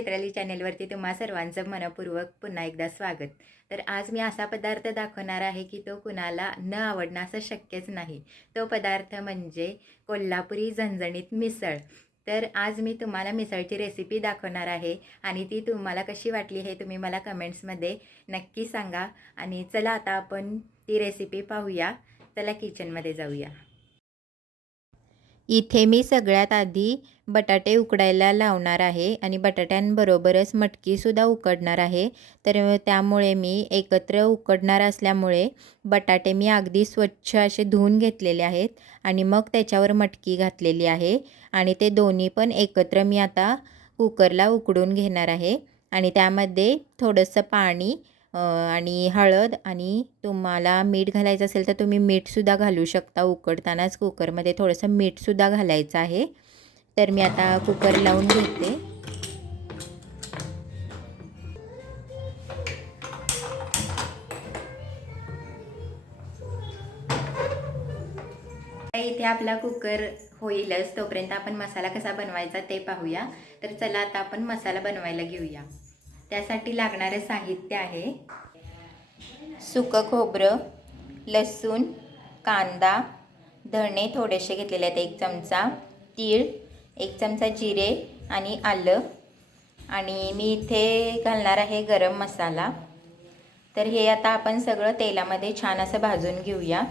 चैत्राली चॅनेलवरती तुम्हा सर्वांचं मनपूर्वक पुन्हा एकदा स्वागत. तर आज मी असा पदार्थ दाखवणार आहे की तो कुणाला न आवडणं असं शक्यच नाही. तो पदार्थ म्हणजे कोल्हापुरी झणझणीत मिसळ. तर आज मी तुम्हाला मिसळची रेसिपी दाखवणार आहे आणि ती तुम्हाला कशी वाटली हे तुम्ही मला कमेंट्समध्ये नक्की सांगा. आणि चला आता आपण ती रेसिपी पाहूया. चला किचनमध्ये जाऊया. इथे मी सगळ्यात आधी बटाटे उकडायला लावणार आहे आणि बटाट्यांबरोबरच मटकीसुद्धा उकडणार आहे. तर त्यामुळे मी एकत्र उकडणार असल्यामुळे बटाटे मी अगदी स्वच्छ असे धुवून घेतलेले आहेत आणि मग त्याच्यावर मटकी घातलेली आहे आणि ते दोन्ही पण एकत्र मी आता कुकरला उकडून घेणार आहे. आणि त्यामध्ये थोडंसं पाणी आणि हळद आणि तुम्हाला मीठ घालायचं असेल तर तुम्ही मीठसुद्धा घालू शकता. उकडतानाच कुकरमध्ये थोडंसं मीठसुद्धा घालायचं आहे. तर मी आता कुकर लावून घेते. इथे आपला कुकर होईलच. तोपर्यंत आपण मसाला कसा बनवायचा ते पाहूया. तर चला आता आपण मसाला बनवायला घेऊया. त्यासाठी लागणारं साहित्य आहे. सुकं खोबरं लसूण कांदा धणे थोडेसे घेतलेले आहेत. एक चमचा तीळ एक चमचा जिरे आणि आलं. आणि मी इथे घालणार आहे गरम मसाला. तर हे आता आपण सगळं तेलामध्ये छान असं भाजून घेऊया.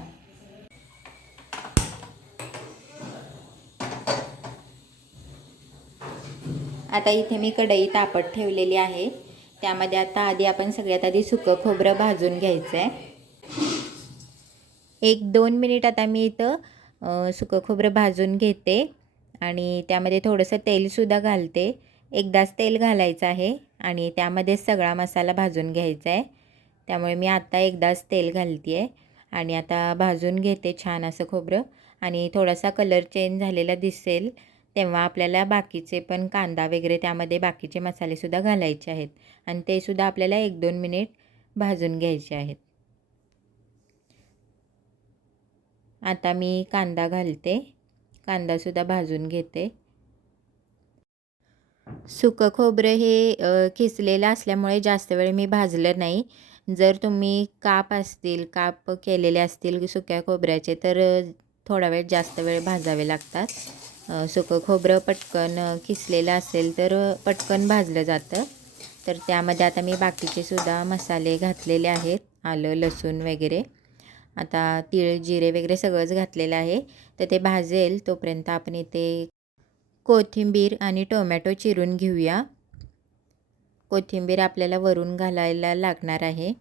आता इथे मी कढई तापत ठेवलेली आहे. त्यामध्ये आता आधी आपण सगळ्यात आधी सुकं खोबरं भाजून घ्यायचं आहे एक दोन मिनिट आता मी इथं सुकं खोबरं भाजून घेते आणि त्यामध्ये थोडंसं तेलसुद्धा घालते. एकदाच तेल घालायचं आहे आणि त्यामध्ये सगळा मसाला भाजून घ्यायचा आहे त्यामुळे मी आत्ता एकदाच तेल घालते आहे आणि आता भाजून घेते छान असं खोबरं आणि थोडासा कलर चेंज झालेला दिसेल. तेव्हा आपल्याला बाकीचे पण कांदा वगैरे त्यामध्ये बाकीचे मसालेसुद्धा घालायचे आहेत. आणि ते सुद्धा आपल्याला एक दोन मिनिट भाजून घ्यायचे आहेत. आता मी कांदा घालते. कांदासुद्धा भाजून घेते. सुकं खोबरं हे किसलेलं असल्यामुळे जास्त वेळ मी भाजलं नाही. जर तुम्ही काप असतील काप केलेले असतील सुक्या खोबऱ्याचे तर थोडा वेळ जास्त वेळ भाजावे लागतात. सुकं खोबरं पटकन किसलेलं असेल तर पटकन भाजलं जातं. तर त्यामध्ये आता मी बाकीचे सुद्धा मसाले घातलेले आहेत. आलं लसूण वगैरे. आता तीळ जिरे वगैरे सगळंच घातलेलं आहे. तर ते भाजेल तोपर्यंत आपण इथे कोथिंबीर आणि टोमॅटो चिरून घेऊया. कोथिंबीर आपल्याला वरून घालायला लागणार आहे.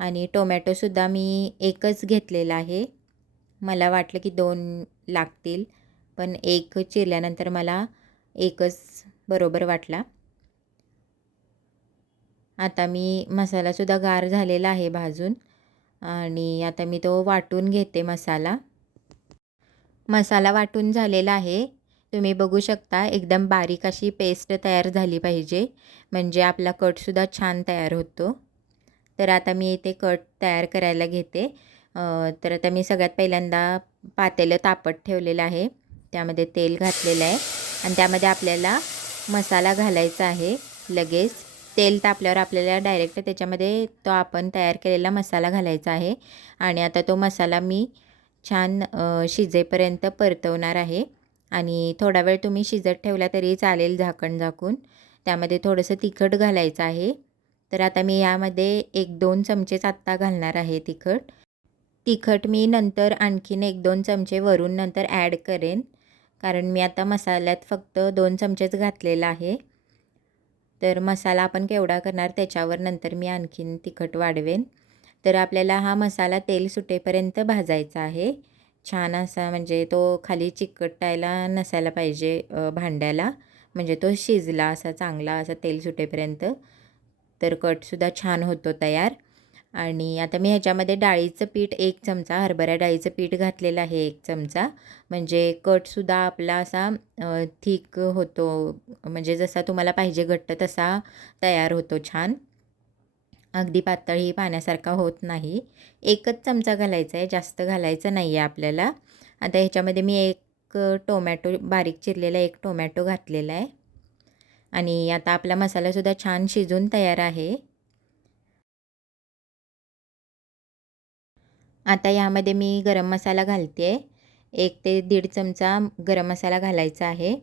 आणि टोमॅटोसुद्धा मी एकच घेतलेला आहे. मला वाटलं की दोन लागतील पण एक चिरल्यानंतर मला एकच बरोबर वाटला. आता मी मसालासुद्धा गार झालेला आहे भाजून आणि आता मी तो वाटून घेते मसाला. मसाला वाटून झालेला आहे. तुम्ही बघू शकता एकदम बारीक अशी पेस्ट तयार झाली पाहिजे म्हणजे आपला कटसुद्धा छान तयार होतो. तर आता मी इथे कट तयार करायला घेते. तर आता मी सगळ्यात पहिल्यांदा पातेलं तापत ठेवलेलं आहे. त्यामध्ये तेल घातलेलं आहे. आणि त्यामध्ये आपल्याला मसाला घालायचा आहे लगेच. तेल तापल्यावर आपल्याला डायरेक्ट त्याच्यामध्ये तो आपण तयार केलेला मसाला घालायचा आहे. आणि आता तो मसाला मी छान शिजेपर्यंत परतवणार आहे. आणि थोडा वेळ तुम्ही शिजत ठेवला तरी चालेल झाकण झाकून. त्यामध्ये थोडंसं तिखट घालायचं आहे. तर आता मी यामध्ये एक दोन चमचेच आत्ता घालणार आहे तिखट. तिखट मी नंतर आणखीन एक दोन चमचे वरून नंतर ॲड करेन. कारण मी आता मसाल्यात फक्त दोन चमचेच घातलेला आहे. तर मसाला आपण केवढा करणार त्याच्यावर नंतर मी आणखीन तिखट वाढवेन. तर आपल्याला हा मसाला तेल सुटेपर्यंत भाजायचा आहे. छान असा म्हणजे तो खाली चिकटायला नसायला पाहिजे भांड्याला. म्हणजे तो शिजला असा चांगला असा तेल सुटेपर्यंत. तर कटसुद्धा छान होतो तयार. आणि आता मी ह्याच्यामध्ये डाळीचं पीठ एक चमचा हरभरा डाळीचं पीठ घातलेलं आहे एक चमचा. म्हणजे कटसुद्धा आपला असा थिक होतो. म्हणजे जसा तुम्हाला पाहिजे घट्ट तसा तयार होतो छान. अगदी पातळी पाण्यासारखा होत नाही. एकच चमचा घालायचा आहे जास्त घालायचं नाही आहे आपल्याला. आता ह्याच्यामध्ये मी एक टोमॅटो बारीक चिरलेला एक टोमॅटो घातलेला आहे आणि आता आपला मसालासुद्धा छान शिजून तयार आहे. आता यामध्ये मी गरम मसाला घालते. एक ते दीड चमचा गरम मसाला घालायचा आहे.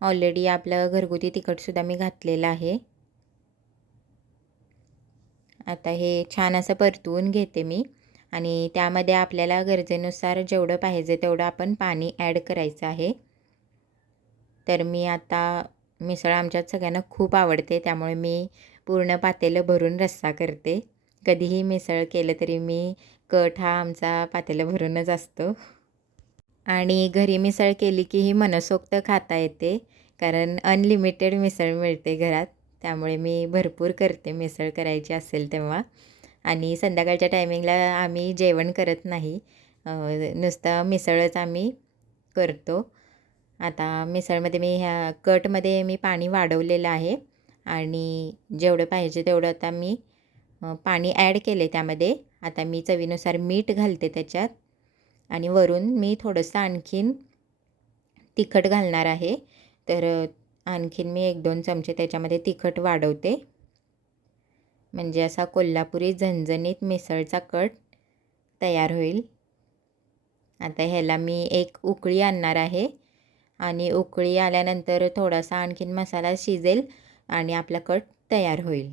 ऑलरेडी आपलं घरगुती तिखटसुद्धा मी घातलेलं आहे. आता हे छान असं परतवून घेते मी. आणि त्यामध्ये आपल्याला गरजेनुसार जेवढं पाहिजे तेवढं आपण पाणी ॲड करायचं आहे. तर मी आता मिसळ आमच्यात सगळ्यांना खूप आवडते त्यामुळे मी पूर्ण पातेलं भरून रस्सा करते. कधीही मिसळ केलं तरी मी कट हा आमचा पातेलं भरूनच असतो. आणि घरी मिसळ केली की ही मनसोक्त खाता येते कारण अनलिमिटेड मिसळ मिळते घरात. त्यामुळे मी भरपूर करते मिसळ करायची असेल तेव्हा. आणि संध्याकाळच्या टायमिंगला आम्ही जेवण करत नाही. नुसतं मिसळच आम्ही करतो. आता मिसळमध्ये मी ह्या कटमध्ये मी पाणी वाढवलेलं आहे. आणि जेवढं पाहिजे तेवढं आता मी पाणी ॲड केले त्यामध्ये. आता मी चवीनुसार मीठ घालते त्याच्यात. आणि वरून मी थोडंसं आणखीन तिखट घालणार आहे. तर आणखीन मी एक दोन चमचे त्याच्यामध्ये तिखट वाढवते. म्हणजे असा कोल्हापुरी झणझणीत मिसळचा कट तयार होईल. आता ह्याला मी एक उकळी आणणार आहे. आणि उकळी आल्यानंतर थोडासा आणखीन मसाला शिजेल आणि आपला कट तयार होईल.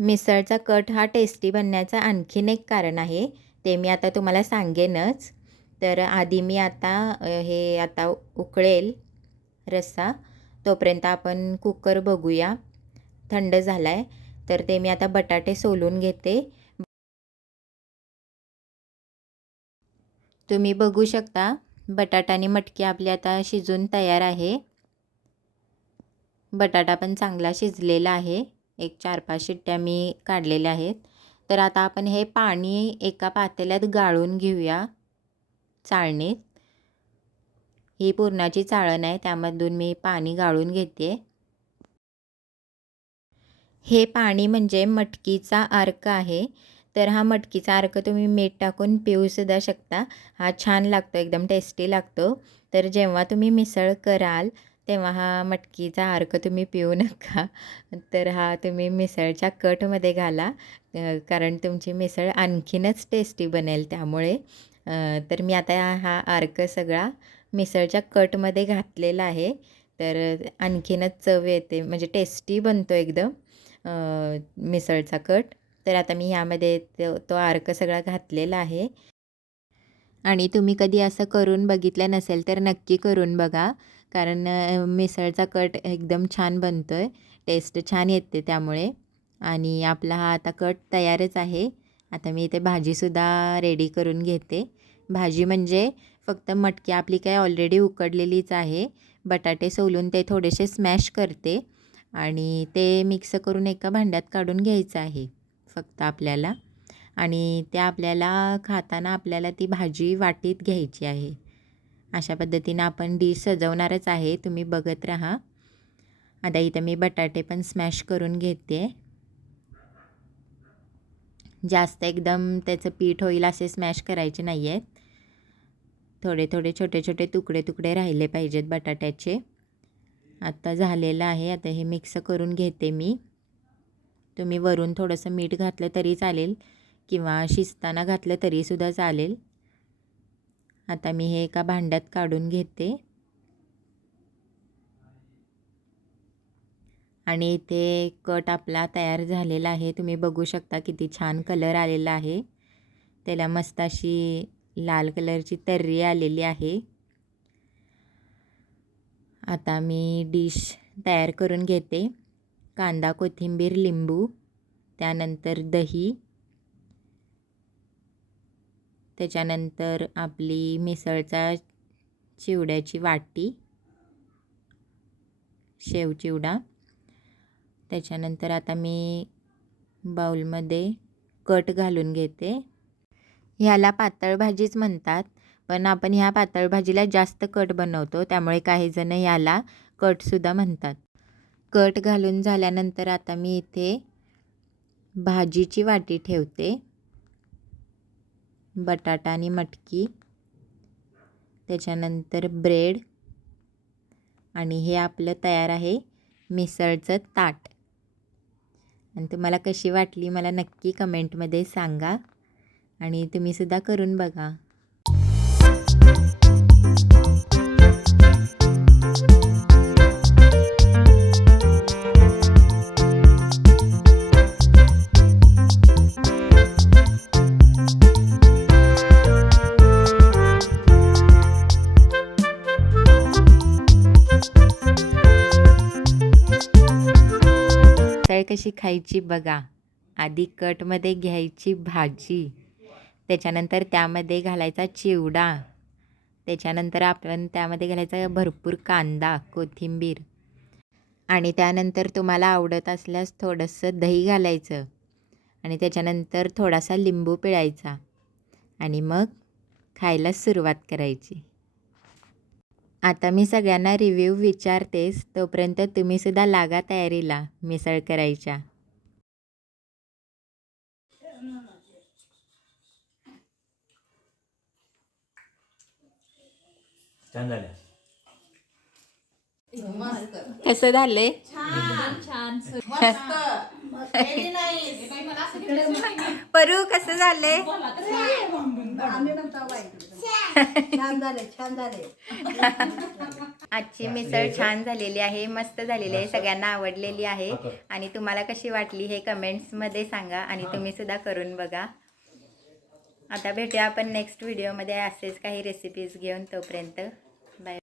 मिसळचा कट हा टेस्टी बनण्याचं आणखीन एक कारण आहे. ते मी आता तुम्हाला सांगेनच. तर आधी मी आता हे आता उकळेल रस्सा. तोपर्यंत आपण कुकर बघूया. थंड झाला आहे तर ते मी आता बटाटे सोलून घेते. तुम्ही बघू शकता बटाटा आणि मटकी आपली आता शिजून तयार आहे. बटाटा पण चांगला शिजलेला आहे. एक चार पाच शिट्ट्या मी काढलेल्या आहेत. तर आता आपण हे पाणी एका पातेल्यात गाळून घेऊया चाळणीत. ही पुरणाची चाळण आहे त्यामधून मी पाणी गाळून घेते. हे पाणी म्हणजे मटकीचा अर्क आहे. तर हा मटकीचा अर्क तुम्ही मीठ टाकून पिऊसुद्धा शकता. हा छान लागतो एकदम टेस्टी लागतो. तर जेव्हा तुम्ही मिसळ कराल तेव्हा हा मटकीचा अर्क तुम्ही पिऊ नका. तर हा तुम्ही मिसळच्या कटमध्ये घाला. कारण तुमची मिसळ आणखीनच टेस्टी बनेल त्यामुळे. तर मी आता हा अर्क सगळा मिसळच्या कटमध्ये घातलेला आहे. तर आणखीनच चव येते म्हणजे टेस्टी बनतो एकदम मिसळचा कट. तर आता मी ह्यामध्ये तो तो अर्क सगळा घातलेला आहे. आणि तुम्ही कधी असं करून बघितलं नसेल तर नक्की करून बघा. कारण मिसळचा कट एकदम छान बनतो आहे टेस्ट छान येते त्यामुळे. आणि आपला हा आता कट तयारच आहे. आता मी इथे भाजीसुद्धा रेडी करून घेते. भाजी म्हणजे फक्त मटकी आपली काय ऑलरेडी उकडलेलीच आहे. बटाटे सोलून ते थोडेसे स्मॅश करते. आणि ते मिक्स करून एका भांड्यात काढून घ्यायचं आहे फक्त आपल्याला. आणि त्या आपल्याला खाताना आपल्याला ती भाजी वाटीत घ्यायची आहे. अशा पद्धतीनं आपण डिश सजवणारच आहे. तुम्ही बघत राहा. आता इथं मी बटाटे पण स्मॅश करून घेते. जास्त एकदम त्याचं पीठ होईल असे स्मॅश करायचे नाही आहेत थोडे थोडे छोटे छोटे तुकडे तुकडे राहिले पाहिजेत बटाट्याचे. आत्ता झालेलं आहे. आता हे मिक्स करून घेते मी. तुम्ही वरून थोडंसं मीठ घातलं तरी चालेल किंवा शिजताना घातलं तरीसुद्धा चालेल. आता मी हे एका भांड्यात काढून घेते. आणि इथे कट आपला तयार झालेला आहे. तुम्ही बघू शकता किती छान कलर आलेला आहे. त्याला मस्त अशी लाल कलरची तर्री आलेली आहे. आता मी डिश तयार करून घेते. कांदा कोथिंबीर लिंबू त्यानंतर दही. त्याच्यानंतर आपली मिसळचा चिवड्याची वाटी शेव चिवडा. त्याच्यानंतर आता मी बाऊलमध्ये कट घालून घेते. ह्याला पातळ भाजीच म्हणतात पण आपण ह्या पातळ भाजीला जास्त कट बनवतो त्यामुळे काही जण याला कटसुद्धा म्हणतात. कट घालून झाल्यानंतर आता मी इथे भाजीची वाटी ठेवते. बटाटा आणि मटकी. त्याच्यानंतर ब्रेड. आणि हे आपलं तयार आहे मिसळचं ताट. आणि तुम्हाला कशी वाटली मला नक्की कमेंटमध्ये सांगा. आणि तुम्हीसुद्धा करून बघा. खायची बघा. आधी कटमध्ये घ्यायची भाजी. त्याच्यानंतर त्यामध्ये घालायचा चिवडा. त्याच्यानंतर आपण त्यामध्ये घालायचा भरपूर कांदा कोथिंबीर. आणि त्यानंतर तुम्हाला आवडत असल्यास थोडंसं दही घालायचं. आणि त्याच्यानंतर थोडासा लिंबू पिळायचा. आणि मग खायला सुरुवात करायची. आता मी सगळ्यांना रिव्ह्यू विचारतेस तोपर्यंत तुम्हीसुद्धा लागा तयारीला मिसळ करायच्या. छान झाल्या कसं झालंय परू कसं झालंय छान. झाले छान झाले. आजची मिसळ छान झालेली आहे मस्त झालेली आहे सगळ्यांना आवडलेली आहे. आणि तुम्हाला कशी वाटली हे कमेंट्समध्ये सांगा आणि तुम्ही सुद्धा करून बघा. आता भेटूया आपण नेक्स्ट व्हिडिओमध्ये असेच काही रेसिपीज घेऊन तोपर्यंत.